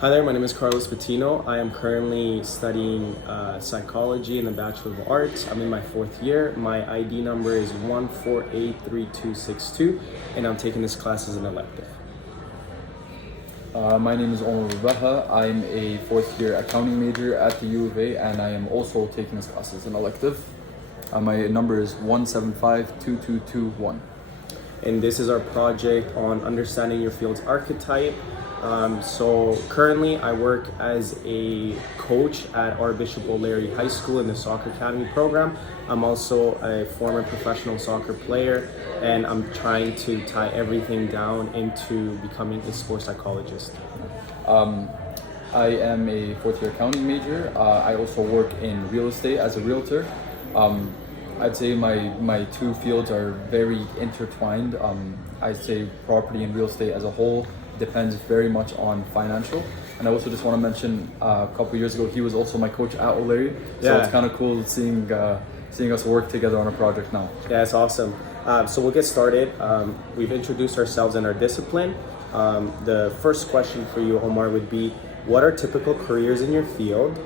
Hi there, my name is Carlos Patino. I am currently studying psychology in the Bachelor of Arts. I'm in my fourth year. My ID number is 1483262, and I'm taking this class as an elective. My name is Omar Rubaha. I'm a fourth year accounting major at the U of A, and I am also taking this class as an elective. My number is 1752221. And this is our project on understanding your field's archetype. So currently I work as a coach at Archbishop O'Leary High School in the Soccer Academy program. I'm also a former professional soccer player, and I'm trying to tie everything down into becoming a sports psychologist. I am a fourth year accounting major. I also work in real estate as a realtor. I'd say my two fields are very intertwined. I'd say property and real estate as a whole depends very much on financial. And I also just want to mention a couple of years ago, he was also my coach at O'Leary. So It's kind of cool seeing us work together on a project now. Yeah, it's awesome. So we'll get started. We've introduced ourselves and our discipline. The first question for you, Omar, would be, what are typical careers in your field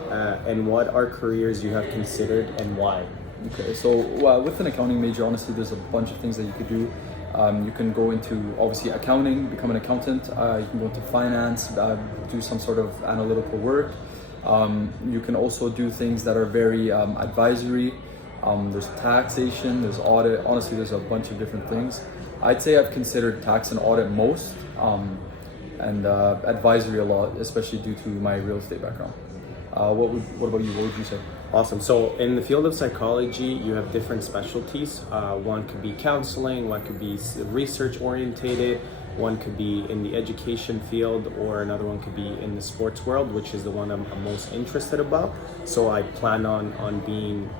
and what are careers you have considered and why? Okay, so with an accounting major, honestly, there's a bunch of things that you could do. You can go into, obviously, accounting, become an accountant. You can go into finance, do some sort of analytical work. You can also do things that are very advisory. There's taxation, there's audit. Honestly, there's a bunch of different things. I'd say I've considered tax and audit most, and advisory a lot, especially due to my real estate background. What about you? What would you say? Awesome. So in the field of psychology, you have different specialties. One could be counseling, one could be research orientated, one could be in the education field, or another one could be in the sports world, which is the one I'm most interested about. So I plan on being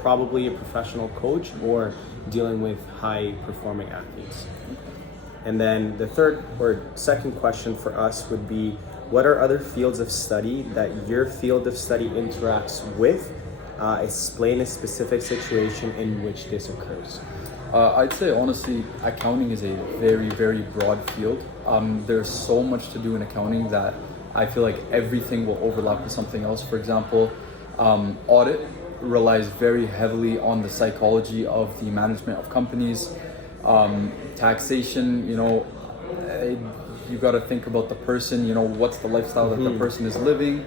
probably a professional coach or dealing with high performing athletes. And then the third or second question for us would be, what are other fields of study that your field of study interacts with? Explain a specific situation in which this occurs. I'd say, honestly, accounting is a very, very broad field. There's so much to do in accounting that I feel like everything will overlap with something else. For example, audit relies very heavily on the psychology of the management of companies. Taxation, you got to think about the person, what's the lifestyle that the person is living.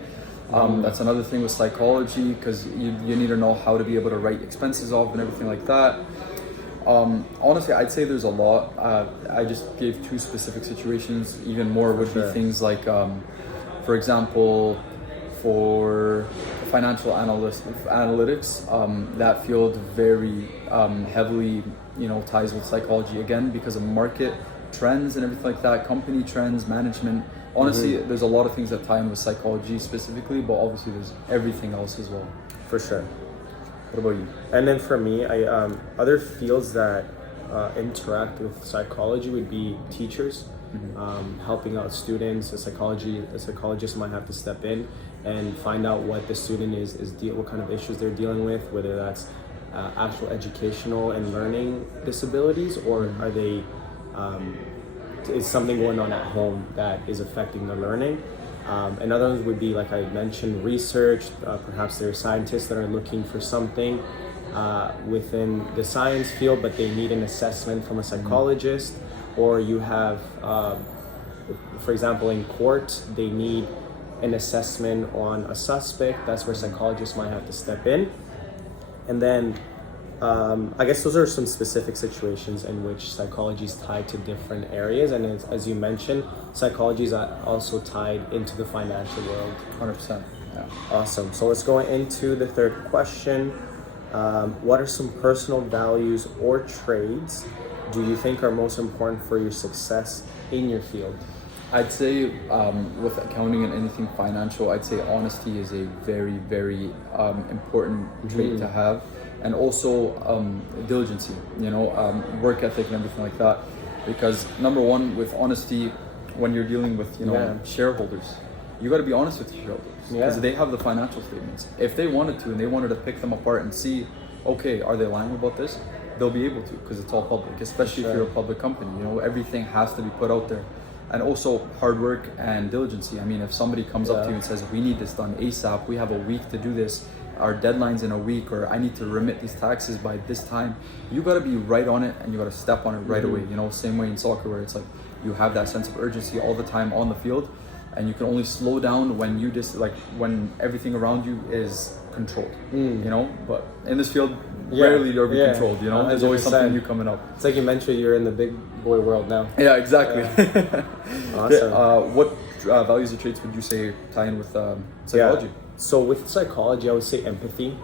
That's another thing with psychology, because you need to know how to be able to write expenses off and everything like that. Honestly, I'd say there's a lot. I just gave two specific situations. Even more would be things like, for example, for financial analytics, that field very heavily ties with psychology, again, because of market trends and everything like that, company trends, management. Honestly, there's a lot of things that tie in with psychology specifically, but obviously there's everything else as well. For sure. What about you? And then for me, other fields that interact with psychology would be teachers, helping out students. A psychologist might have to step in and find out what the student what kind of issues they're dealing with, whether that's actual educational and learning disabilities, or are they is something going on at home that is affecting the learning. And others would be, like I mentioned, research. Perhaps there are scientists that are looking for something within the science field, but they need an assessment from a psychologist. Or you have, for example, in court, they need an assessment on a suspect. That's where psychologists might have to step in. And then I guess those are some specific situations in which psychology is tied to different areas. And as you mentioned, psychology is also tied into the financial world. 100%. Yeah. Awesome. So let's go into the third question. What are some personal values or traits do you think are most important for your success in your field? I'd say with accounting and anything financial, I'd say honesty is a very, very important trait to have. And also diligency, work ethic and everything like that. Because number one, with honesty, when you're dealing with shareholders, you got to be honest with your shareholders, because they have the financial statements. If they wanted to and they wanted to pick them apart and see, okay, are they lying about this? They'll be able to, because it's all public, especially if you're a public company. Everything has to be put out there. And also hard work and diligence. I mean, if somebody comes up to you and says, we need this done ASAP, we have a week to do this, our deadline's in a week, or I need to remit these taxes by this time, you got to be right on it, and you got to step on it right away. You know, same way in soccer, where it's like you have that sense of urgency all the time on the field, and you can only slow down when you just when everything around you is controlled. You know, but in this field, rarely you'll be controlled. You know, 100%. There's always something new coming up. It's like you mentioned, you're in the big boy world now. Yeah, exactly. Awesome. What values or traits would you say tie in with psychology? So with psychology, I would say empathy,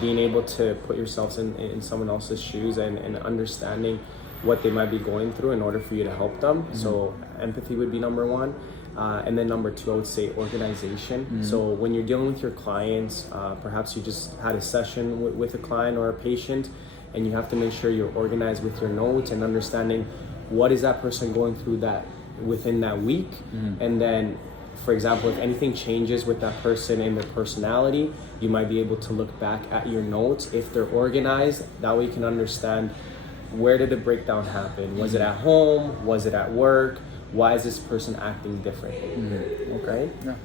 being able to put yourselves in someone else's shoes and understanding what they might be going through in order for you to help them. So empathy would be number one. And then number two, I would say organization. So when you're dealing with your clients, perhaps you just had a session with a client or a patient, and you have to make sure you're organized with your notes and understanding what is that person going through that within that week. And then, for example, if anything changes with that person and their personality, you might be able to look back at your notes. If they're organized, that way you can understand, where did the breakdown happen? Was it at home? Was it at work? Why is this person acting differently? Okay? Yeah.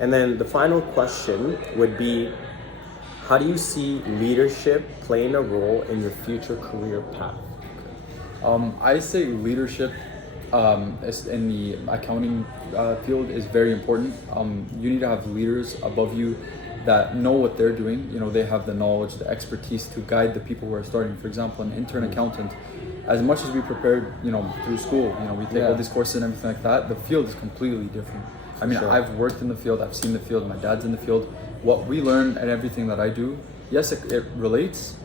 And then the final question would be, how do you see leadership playing a role in your future career path? I say leadership in the accounting field is very important. You need to have leaders above you that know what they're doing. You know, they have the knowledge, the expertise to guide the people who are starting. For example, an intern accountant, as much as we prepared, you know, through school, you know, we take all these courses and everything like that, the field is completely different. I mean, I've worked in the field, I've seen the field, my dad's in the field. What we learn and everything that I do, yes, it relates,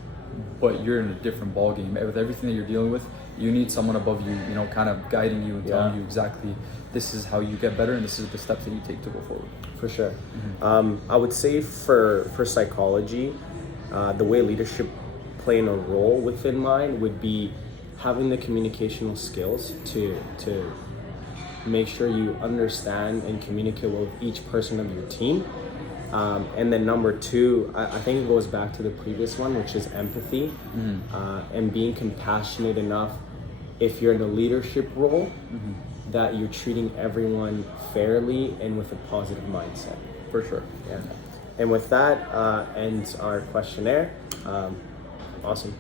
but you're in a different ballgame. With everything that you're dealing with, you need someone above you, you know, kind of guiding you and telling you exactly, this is how you get better and this is the steps that you take to go forward. For sure. I would say for psychology, the way leadership playing a role within mine would be having the communicational skills to make sure you understand and communicate with each person of your team. And then number two, I think it goes back to the previous one, which is empathy, and being compassionate enough, if you're in a leadership role, that you're treating everyone fairly and with a positive mindset. For sure. Yeah. And with that ends our questionnaire. Awesome.